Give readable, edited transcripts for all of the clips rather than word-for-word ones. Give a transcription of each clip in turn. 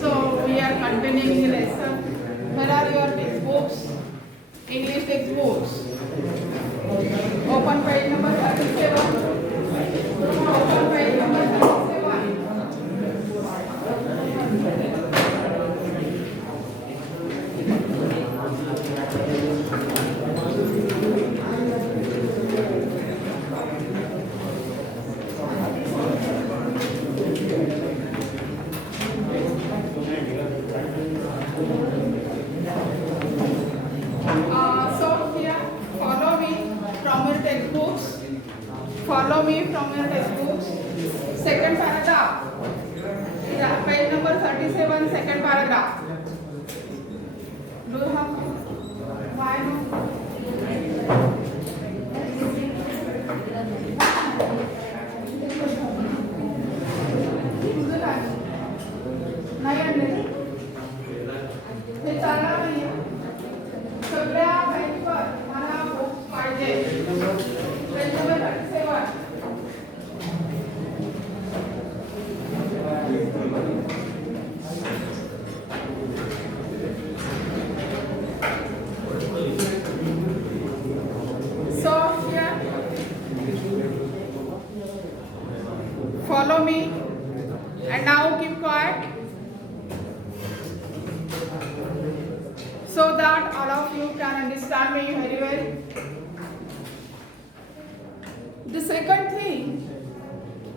So we are continuing the lesson. Where are your textbooks? English textbooks. Open page number 37. Open page number 37. So here, follow me from your textbooks. Follow me from your textbooks. Second paragraph. Yeah, page number 37, second paragraph. Do you have? Why no? तुझं काय? नाही आणले. हे चालणार नाहीये. सगळ्या पेजवर मला books पाहिजे. Page number 37. So here, follow me and now keep quiet so that all of you can understand me very well. The second thing,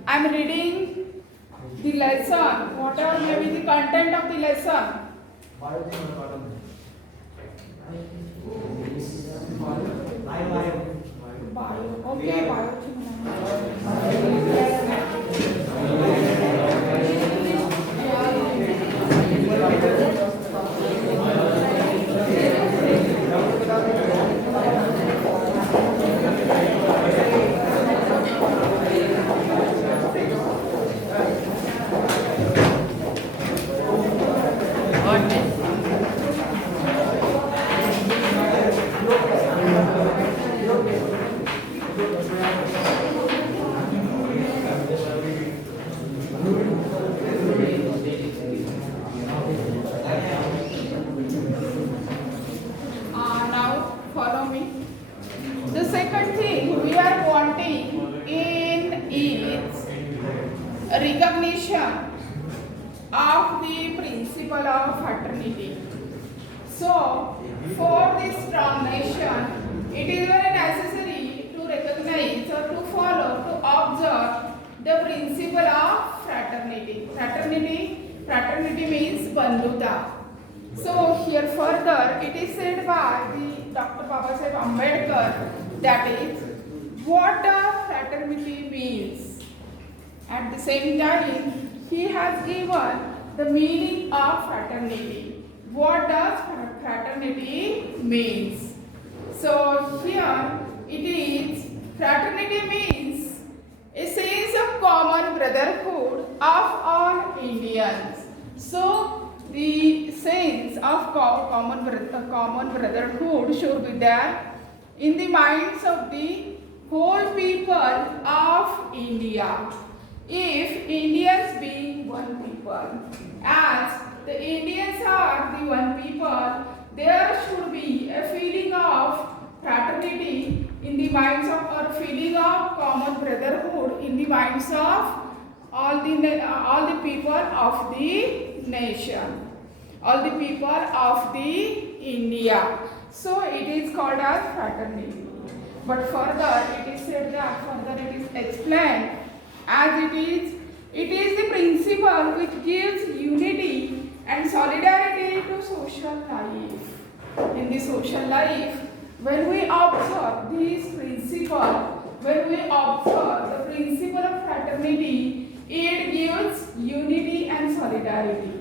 I am reading the lesson, whatever may be the content of the lesson. Bio. Okay, bio. Now follow me. The second thing we are wanting in is recognition of the principle of fraternity. So for this strong nation, it is very necessary to recognize or to follow, to observe the principle of fraternity. Fraternity means bandhuta. So here further it is said by the Dr. Babasaheb Ambedkar, that is what fraternity means. At the same time, he has given the meaning of fraternity. What does fraternity means? So here it is, fraternity means a sense of common brotherhood of all Indians. So the sense of common brotherhood should be there in the minds of the whole people of India. If Indians being one people, as the Indians are the one people, there should be a feeling of fraternity in the minds of, or feeling of common brotherhood in the minds of all the people of the nation, all the people of the India. So it is called as fraternity. But further it is said that, further it is explained as it is the principle which gives unity and solidarity to social life. In the social life, when we observe this principle, when we observe the principle of fraternity, it gives unity and solidarity.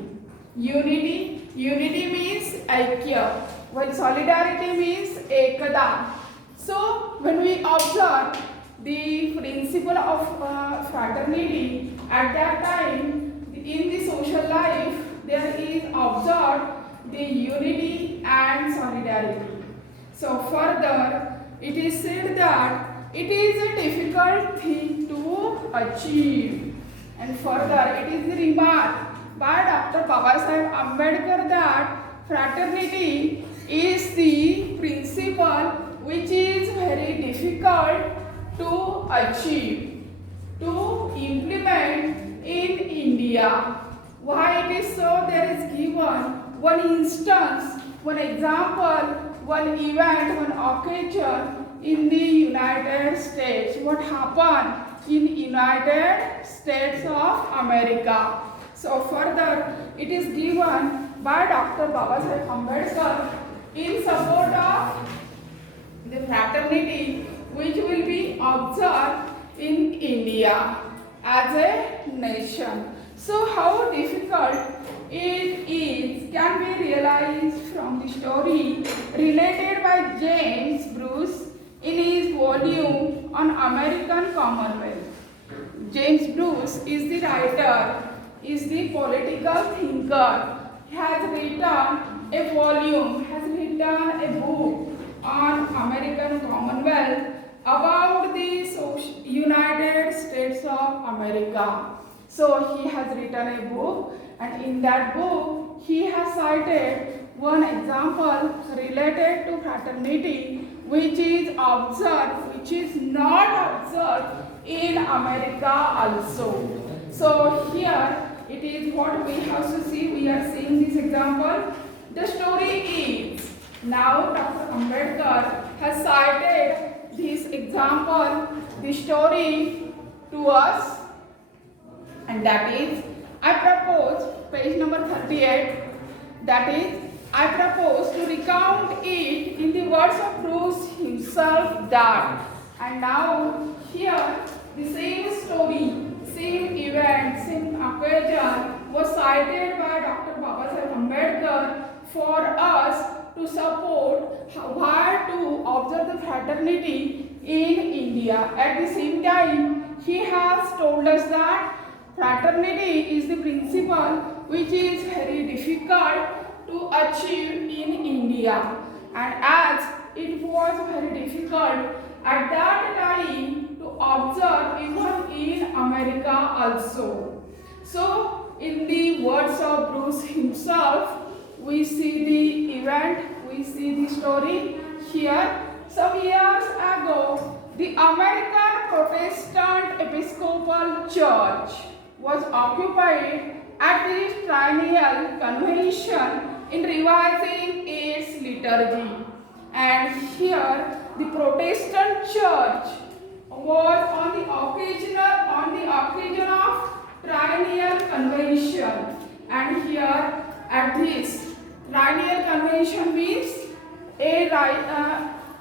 Unity means aikya, while solidarity means ekada. So when we observe the principle of fraternity, at that time in the social life there is observed the unity and solidarity. So further it is said that it is a difficult thing to achieve, and further it is remarked by Dr. Babasaheb Ambedkar that fraternity is the principle which is very difficult to achieve, to implement in India. Why it is so? There is given one instance, one example, one event, one occasion in the United States. What happened in United States of America? So further it is given by Dr. Babasaheb Ambedkar in support of the fraternity which will be observed in India as a nation. So how difficult it is can be realized from the story related by James Bruce in his volume on American Commonwealth. James Bruce is the writer, is the political thinker. He has written a volume, has written a book on American Commonwealth about the United States of America. So he has written a book, and in that book he has cited one example related to fraternity which is observed, which is not observed in America also. So here it is what we have to see. We are seeing this example. The story is, now Dr. Ambedkar has cited this example, the story to us, and that is, I propose, page number 38, that is, I propose to recount it in the words of Bruce himself that. And now here the same story, same event, same occasion was cited by Dr. Babasaheb Ambedkar for us to support why to observe the fraternity in India. At the same time, he has told us that fraternity is the principle which is very difficult to achieve in India, and as it was very difficult at that time to observe even in America also. So in the words of Bruce himself, we see the event, we see the story here. Some years ago, the American Protestant Episcopal Church was occupied at the Triennial Convention in revising its liturgy. And here the Protestant Church was on the occasion of Triennial Convention. And here at this Triennial Convention means a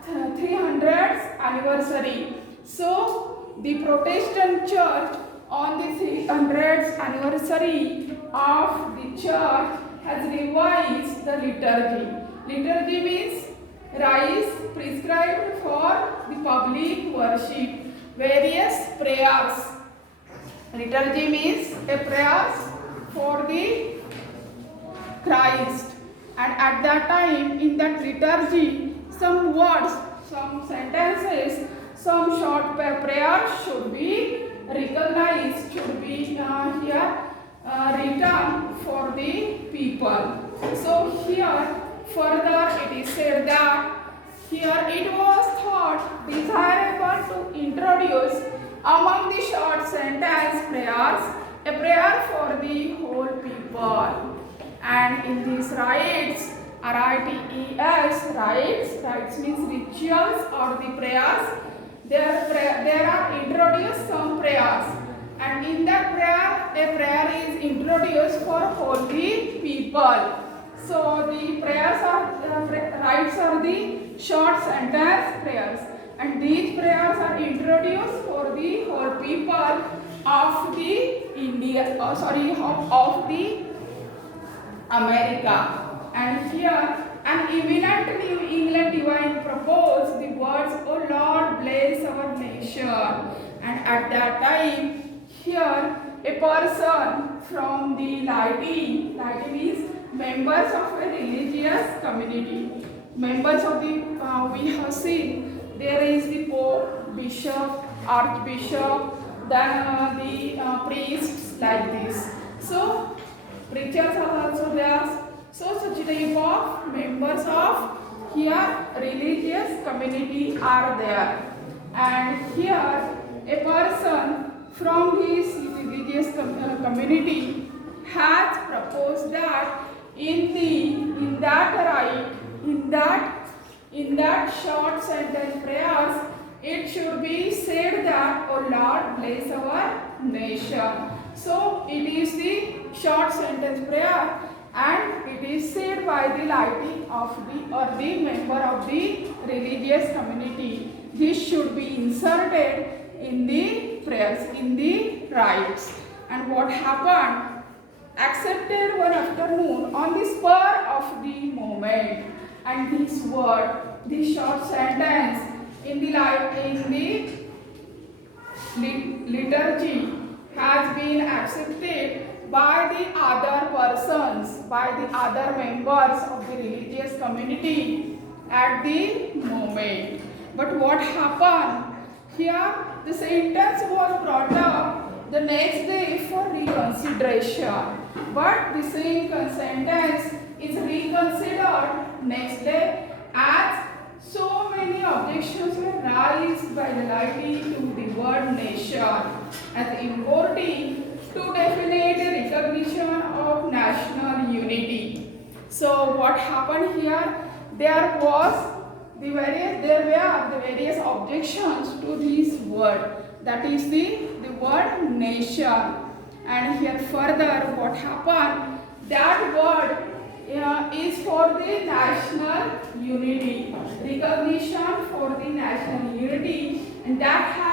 300th anniversary. So the Protestant Church on the 300th anniversary of the church has revised the liturgy. Liturgy means rites prescribed for the public worship, various prayers. Liturgy means a prayers for the Christ. And at that time, in that liturgy, some words, some sentences, some short prayers should be recognized, should be here written for the people. So here further it is said that here it was thought desirable to introduce among the short sentence prayers a prayer for the whole people. And in these rites, rites, rites means rituals or the prayers. There are introduced some prayers, and in that prayer, a prayer is introduced for holy people. So the prayers are rites are the short sentence prayers, and these prayers are introduced for the whole people of the India. Of the America. And here an eminent New England divine proposed the words, "O Lord, bless our nation." And at that time, here a person from the laity means members of a religious community. Members of the, we have seen, there is the Pope, Bishop, Archbishop, then the priests like this. So, preachers are also there. So such type of members of here religious community are there. And here a person from this religious community has proposed that in that short sentence prayers, it should be said that, "O Lord, bless our nation." So it is the short sentence prayer, and it is said by the laity of the member of the religious community. This should be inserted in the prayers, in the rites. And what happened? Accepted one afternoon on the spur of the moment, and this word, this short sentence in the liturgy has been accepted by the other persons, by the other members of the religious community at the moment. But what happened? Here the sentence was brought up the next day for reconsideration. But the same sentence is reconsidered next day, as so many objections were raised by the laity to the word nation as importing too definite recognition of national unity. So what happened here? There were the various objections to this word, that is the word nation. And here further what happened, that word is for the national unity, recognition for the national unity, and that has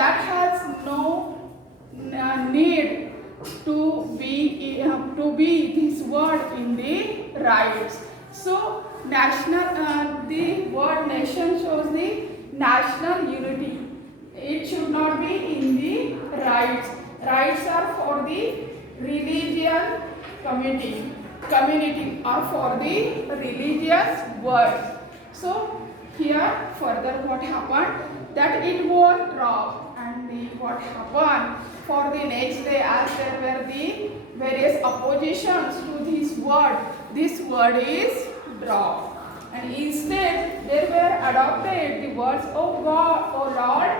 that has no need to be this word in the rites. So the word nation shows the national unity. It should not be in the rites. Rites are for the religious community or for the religious words. So here further what happened, that it was dropped, and what happened for the next day, as there were the various oppositions to this word is dropped, and instead there were adopted the words, "O God, O Lord,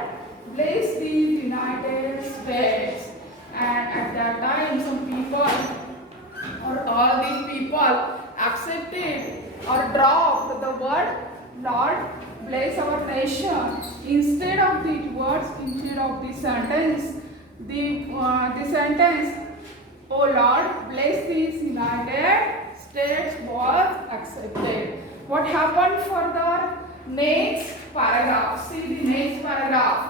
bless the United States." And at that time some people or all these people accepted or dropped the word, "Lord, bless our nation." Instead of these words, instead of the sentence, the sentence, "O Lord, bless these United States," was accepted. What happened further? Next paragraph. See the next paragraph.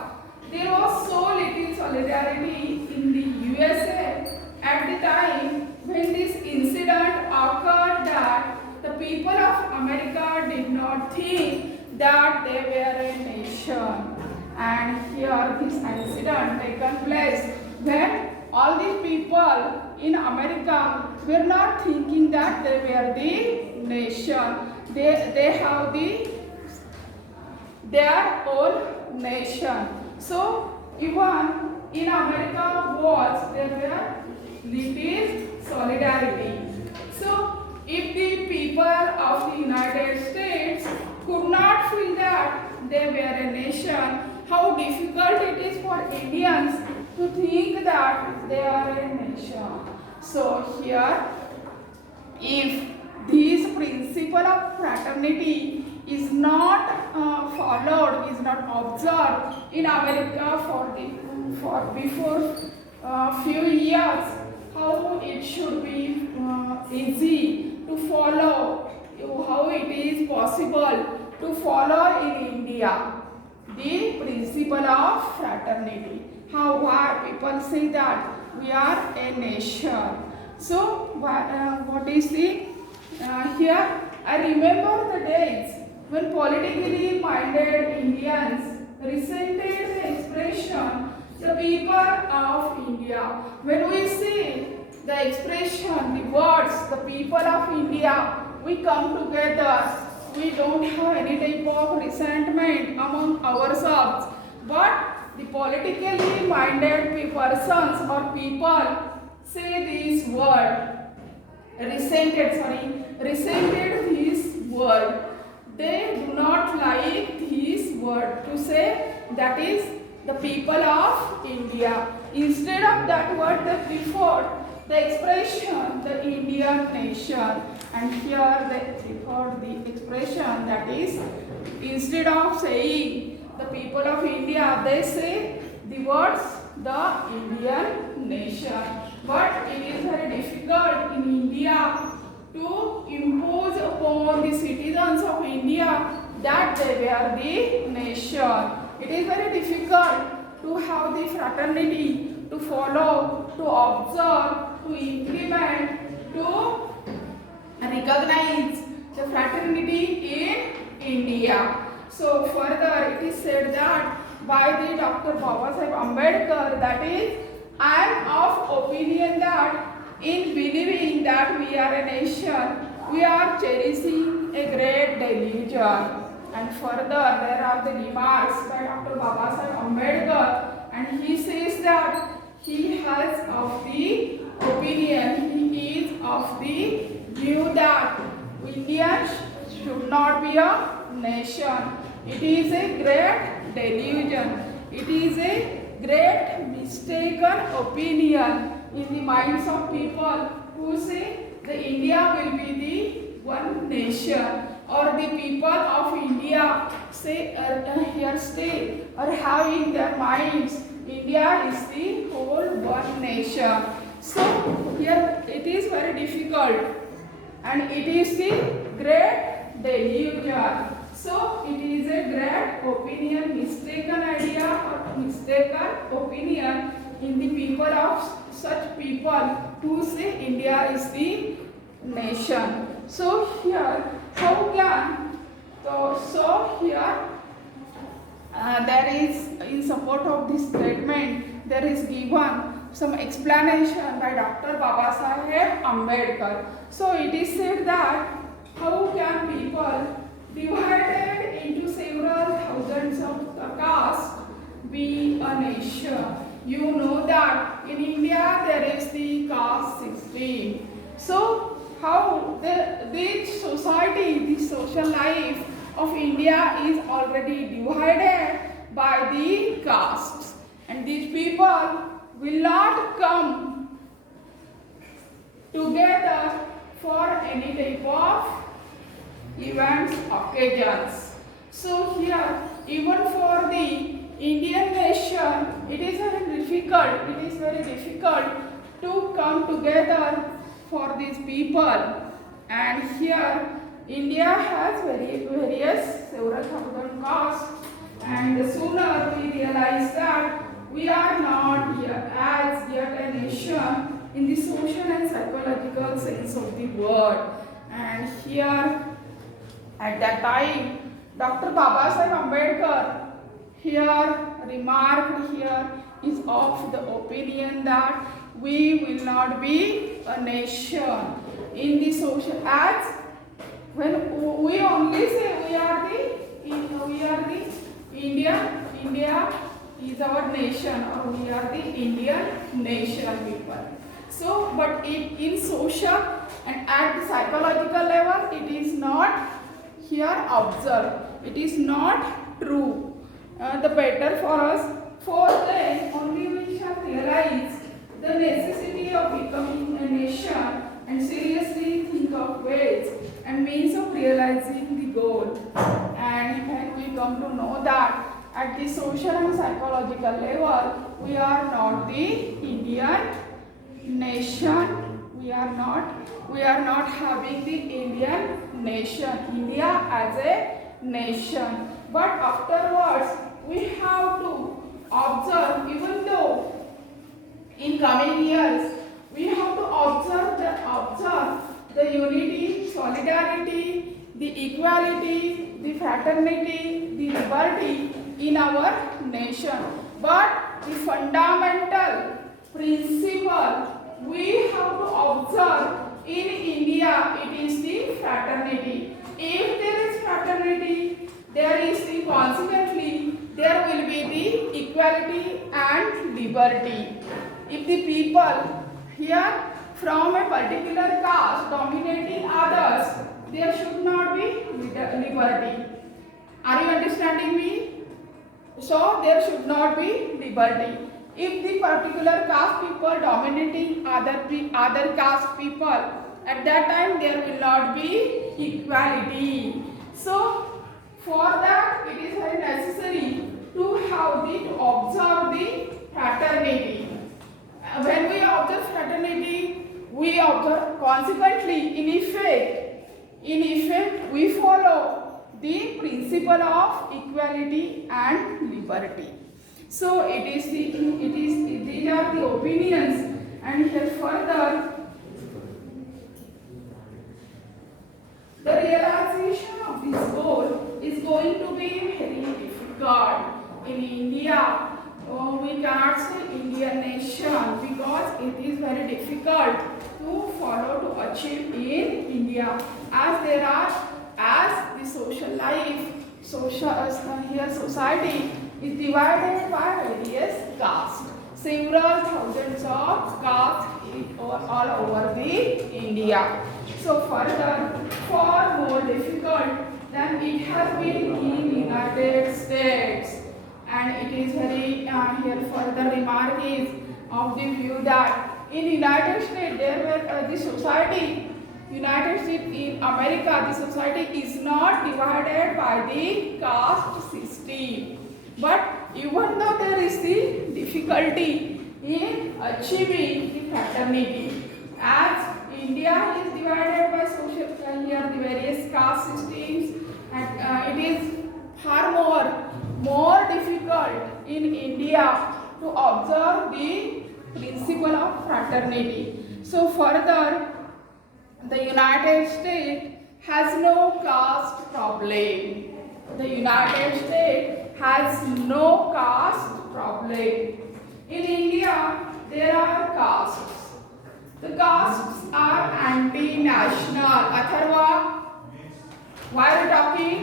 There was so little solidarity in the USA at the time when this incident occurred that the people of America did not think that they were a nation. And here this incident taken place when all the people in America were not thinking that they were the nation. They have their own nation. So even in America wars there were little solidarity. So if the people of the United States could not feel that they were a nation, how difficult it is for Indians to think that they are a nation. So here, if this principle of fraternity is not followed, is not observed in America for before few years, how it should be easy to follow, how it is possible to follow in India the principle of fraternity. How why people say that we are a nation. So what is the here? I remember the days when politically minded Indians resented the expression the people of India. When we see the expression, the words, the people of India, we come together. We don't have any type of resentment among ourselves. But the politically minded persons or people say this word, resented this word. They do not like this word to say that is the people of India. Instead of that word, they preferred the expression the Indian nation. And here they preferred the expression that is, instead of saying the people of India, they say the words the Indian nation. But it is very difficult in India to impose upon the citizens of India that they were the nation. It is very difficult to have the fraternity, to follow, to observe, to implement, to recognize the fraternity in India. So further it is said that by the Dr. Babasaheb Ambedkar, that is, I am of opinion that in believing that we are a nation, we are cherishing a great delusion. And further there are the remarks by Dr. Babasaheb Ambedkar, and he says that he has of the opinion, he is of the view that India should not be a nation. It is a great delusion. It is a great mistaken opinion in the minds of people who say the India will be the one nation, or the people of India say here stay or have in their minds India is the whole one nation. So here it is very difficult, and it is the great delusion. So it is a great opinion, mistaken idea or mistaken opinion in the people of such people who say India is the nation. So here, how can, so here there is, in support of this statement, there is given some explanation by Dr. Babasaheb Ambedkar. So it is said that how can people divided into several thousands of castes be a nation? You know that in India there is the caste system. So how this society, the social life of India is already divided by the castes, and these people will not come together for any type of events, occasions. So here, even for the Indian nation, it is very difficult to come together for these people. And here, India has various several thousand castes, and sooner we realize that we are not yet, as yet a nation in the social and psychological sense of the word. And here, at that time, Dr. Babasaheb Ambedkar here remarked here is of the opinion that we will not be a nation in the social, as when we only say we are the India India is our nation, or we are the Indian nation people. So, but in social and at the psychological level, it is not here observed. It is not true. The better for us. For then only we shall realize the necessity of becoming a nation and seriously think of ways and means of realizing the goal. And when we come to know that at the social and psychological level, we are not the Indian nation. We are not having the Indian nation, India as a nation. But afterwards, we have to observe, even though in coming years, we have to observe the unity, solidarity, the equality, the fraternity, the liberty in our nation. But the fundamental principle we have to observe in India, it is the fraternity. If there is fraternity, there is the consequently there will be the equality and liberty. If the people here from a particular caste dominating others, there should not be liberty. Are you understanding me? So there should not be liberty. If the particular caste people dominating other caste people, at that time there will not be equality. So for that it is very necessary to observe the fraternity. When we observe fraternity, we observe consequently in effect we follow the principle of equality and liberty. So these are the opinions, and here further the realization of this goal is going to be very difficult in India. We cannot say Indian nation because it is very difficult to follow to achieve in India, as the social life, here society is divided by various castes. Several thousands of castes all over the India. So further, far more difficult than it has been in United States. And it is very here further remark is of the view that in United States there were the society. United States in America, the society is not divided by the caste system. But even though there is the difficulty in achieving the fraternity, as India is divided by social here the various caste systems, and it is far more difficult in India to observe the principle of fraternity. So further, the United States has no caste problem. The United States has no caste problem. In India, there are castes. The castes are anti-national. Atharva, why are you talking?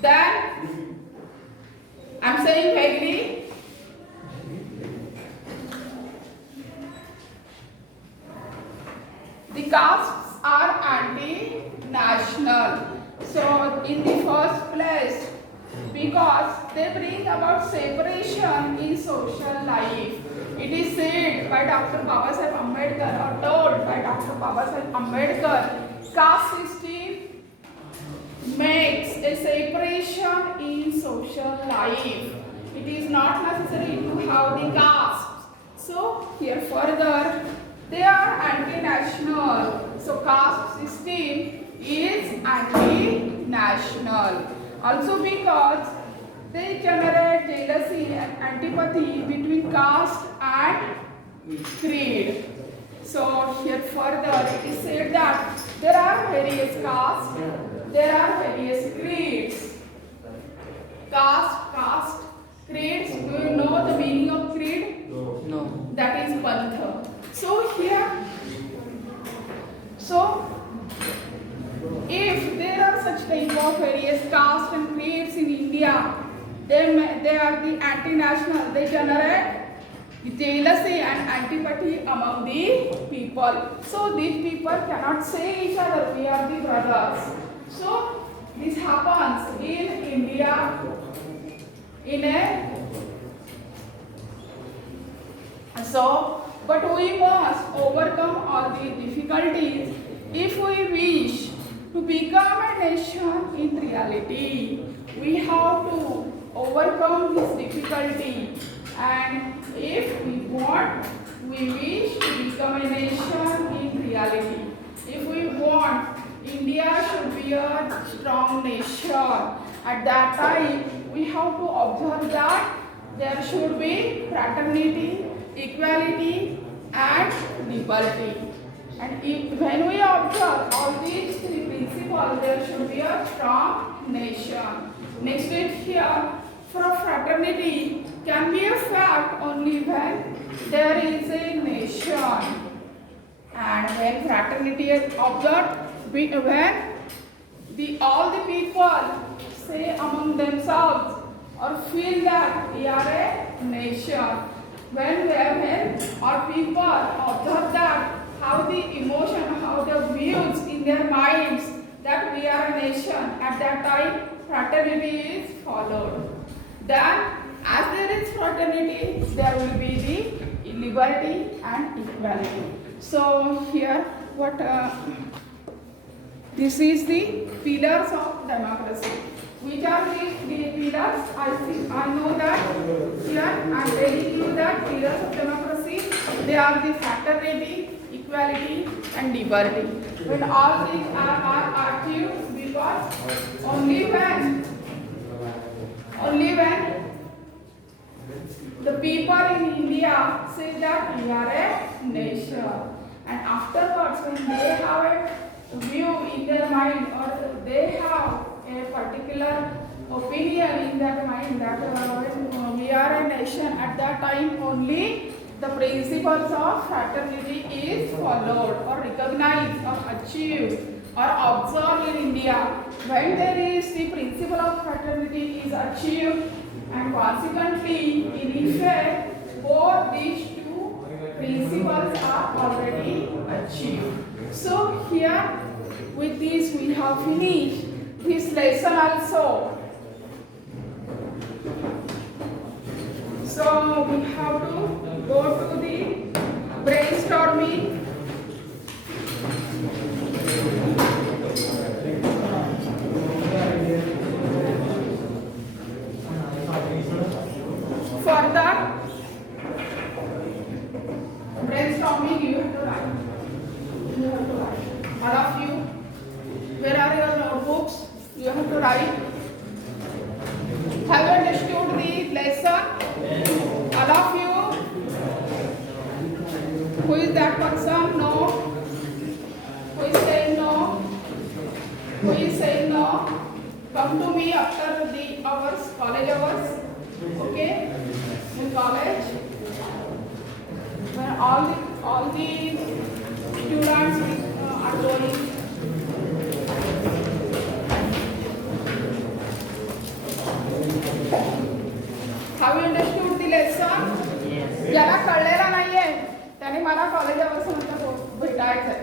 Then, I'm saying vaguely. The castes are anti-national. So, in the first place, because they bring about separation in social life. It is said by Dr. Babasaheb Ambedkar, or told by Dr. Babasaheb Ambedkar, caste system makes a separation in social life. It is not necessary to have the caste. So, here further, they are anti-national. So, caste system is anti-national. Also because they generate jealousy and antipathy between caste and creed. So, here further it is said that there are various castes, there are various creeds. Caste, creeds. Do you know the meaning of creed? No. That is pantha. So here, if there are such type of various castes and creeds in India, they are the anti-national. They generate jealousy and antipathy among the people. So these people cannot say each other, we are the brothers. So this happens in India in a but we must overcome all the difficulties if we wish to become a nation in reality. We have to overcome this difficulty, and if we wish to become a nation in reality. If we want, India should be a strong nation. At that time, we have to observe that there should be fraternity, equality, and liberty. And when we observe all these three principles, there should be a strong nation. Next is here, for fraternity can be a fact only when there is a nation. And when fraternity is observed, when all the people say among themselves or feel that we are a nation. When our people observe that how the emotion, how the views in their minds that we are a nation, at that time fraternity is followed. Then as there is fraternity, there will be the liberty and equality. So here this is the pillars of democracy. Which are the pillars? I know that here I am telling you that pillars of democracy, they are the fraternity, equality and liberty. When all these are achieved, because only when the people in India say that we are a nation, and afterwards when they have a view in their mind or they have a particular opinion in their mind that when we are a nation, at that time only the principles of fraternity is followed or recognized or achieved or observed in India. When there is the principle of fraternity is achieved, and consequently in effect both these two principles are already achieved. So here with this we have finished this lesson also. So we have to go to the brainstorming. For that brainstorming you have to write. All of you, where are your notebooks? You have to write. Have you understood the lesson? All of you? Who is that person? No. Who is saying no? Who is saying no? Come to me after the hours, college hours. Okay? In college, when all the students are going. Have you understood the lesson? Yes. ज्याला कळलेला नाहीये त्याने मला college hours नंतर भेटायचंय.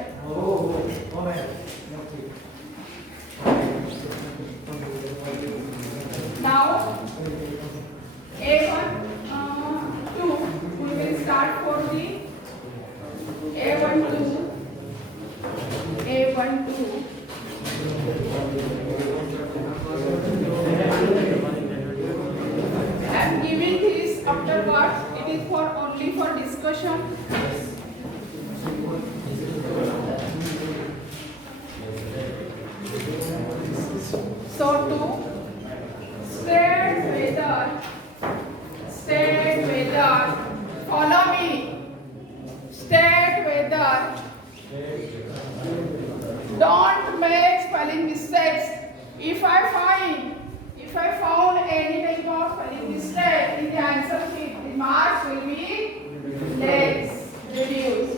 Now A1, 2, we will start for the A1, 2. A1, 2. I am giving this afterwards. It is for only for discussion. So to state weather, follow me. State weather. Don't make spelling mistakes. If I found any type of spelling mistake in the answer sheet, the marks will be less, reduced.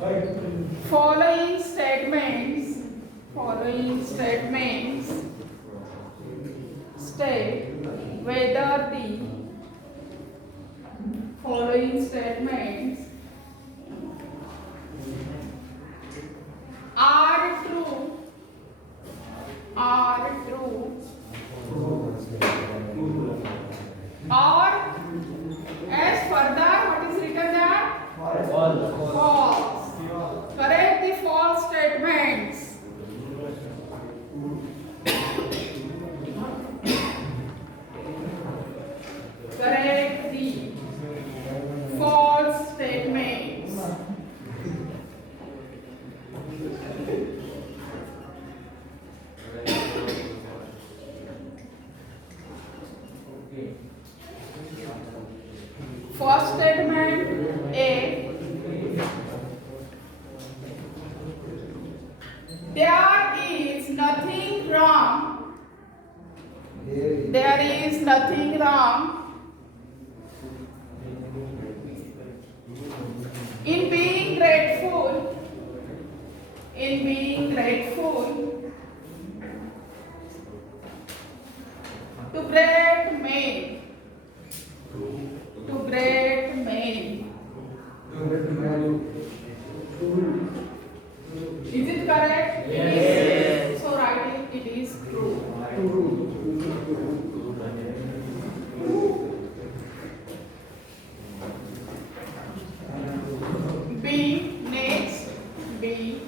Following statements state whether the following statements are true or as further what is written there? False. Correct the false statements. Correct the false statements. First statement A. There is nothing wrong. There is nothing wrong in being grateful. In being grateful to great men. To great men. Is it correct? Yes. So write it is true. B. Next. B.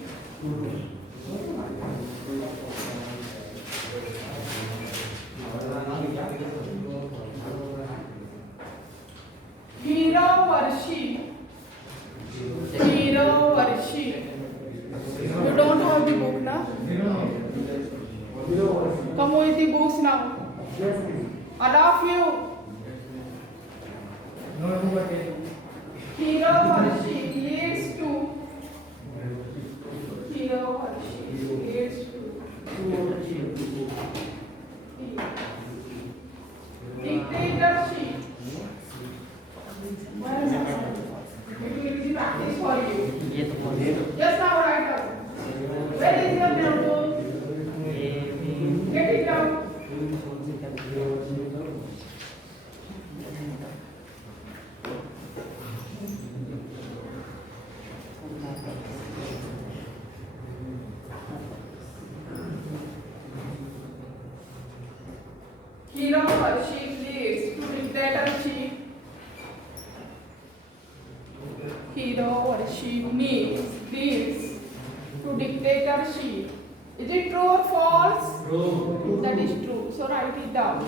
Hero worship. Hero worship. You don't have the book now? Come with the books now. All of you. Hero worship leads to. Hero worship leads to. Dictatorship. It will be practice for you. Just now write down. Where is your notebook? Get it down. Hero worship leads to dictatorship. Hero worship leads to dictatorship. Is it true or false? True. That is true. So write it down.